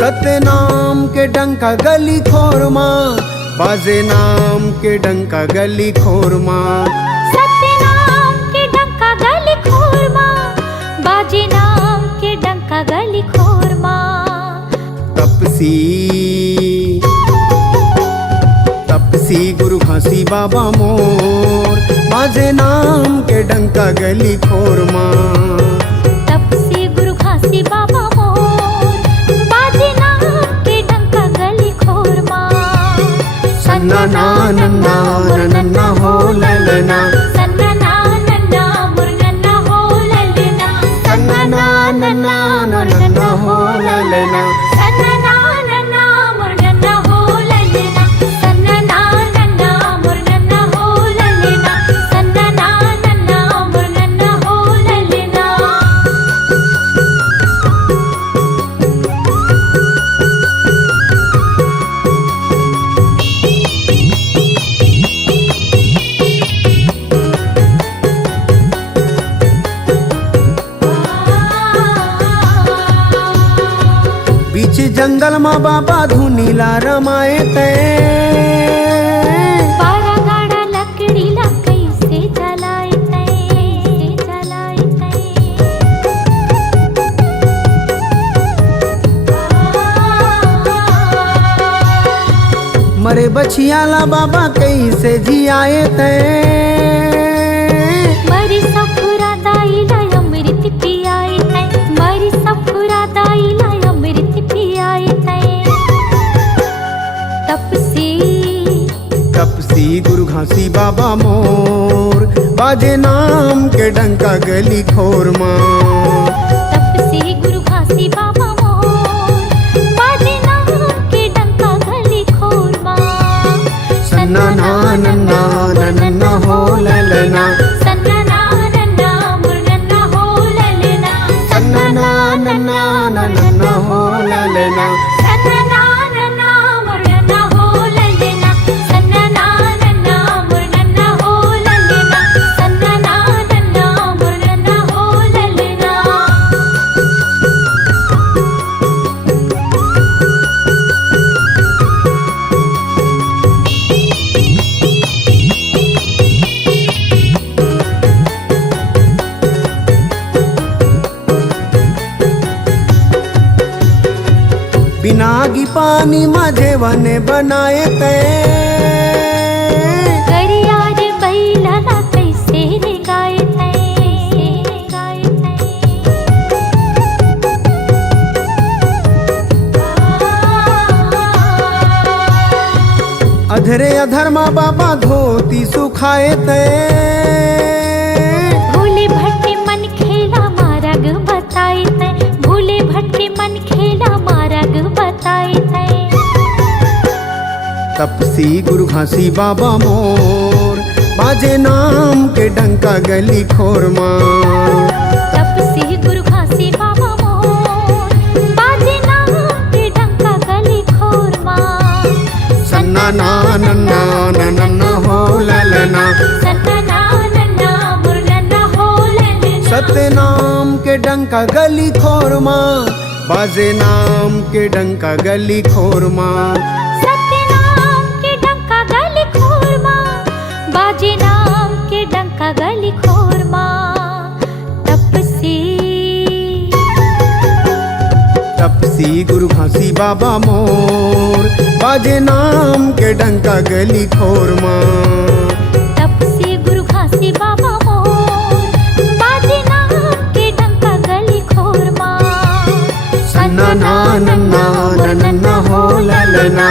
सतनाम के डंका गली खोरमा, बाजे नाम के डंका गली खोरमा। सतनाम के डंका गली खोरमा, बाजे नाम के डंका गली खोरमा। तपसी तपसी गुरु घासी बाबा मोर, बाजे नाम के डंका गली खोरमा। तपसी गुरु घासी बाबा मोर, बाजे नाम के डंका गली खोरमा। सन्ना ना नन्ना नन्ना हो ललना, सन्ना ना नन्ना मुरनन्ना हो ललना। सन्ना ना नन्ना नन्ना हो ललना। सन्ना ना नन्ना मुरनन्ना हो ललना। सन्ना ना नन्ना मुरनन्ना हो ललना। सन्ना ना नन्ना मुरनन्ना हो ललना। बीच जंगल माँ बाबा धुनीला रमाए ते, पारा गाड़ा लकड़ी ला कैसे जलाए तै, जलाए तै। मरे बछियाला बाबा कैसे जियाए ते। मरी सफुरा दाई ला अमृत पियाए तै, मरी सफुरा दाई ला अमृत पियाए तै। तपसी तपसी गुरु घासी बाबा मोर, बाजे नाम के डंका गली खोरमा। तपसी गुरु घासी बाबा मोर, बाजे नाम के डंका गली खोरमा। सन्ना ना नन्ना नन्ना हो ललना। सन्ना ना नन्ना मुरनन्ना हो ललना। सन्ना ना नन्ना नन्ना हो ललना। सन्ना ना नन्ना मुरनन्ना हो ललना। सन्ना ना नन्ना मुरनन्ना हो ललना। सन्ना ना नन्ना मुरनन्ना हो ललना। बिनागी पानी माझे वने बनाए ते, गरिया रे बैला ला कैसे रे गाए तै, गाए तै। अधरे अधर्मा बाबा धोती सुखाए ते। भूले भट्टे मन खेला मार्ग बताए तै, भूले भट्टे मन खेला मार्ग बताए तै। तपसी गुरु घासी बाबा मोर, बाजे नाम के डंका गली खोरमा। तपसी गुरु घासी बाबा मोर, बाजे नाम के डंका गली खोरमा। सन्ना ना नन्ना नन्ना हो ललना। सन्ना ना नन्ना मुरनन्ना हो ललना। सतनाम के डंका गली खोरमा, बाजे नाम के डंका गली खोरमा। सत्यनाम के डंका गली खोरमा, बाजे नाम के डंका गली खोरमा। तपसी तपसी गुरु घासी बाबा मोर, बाजे नाम के डंका गली खोरमा। तपसी गुरु घासी बाबा मोर, बाजे नाम के डंका गली खोरमा। सन्ना ना नन्ना नन्ना हो ललना।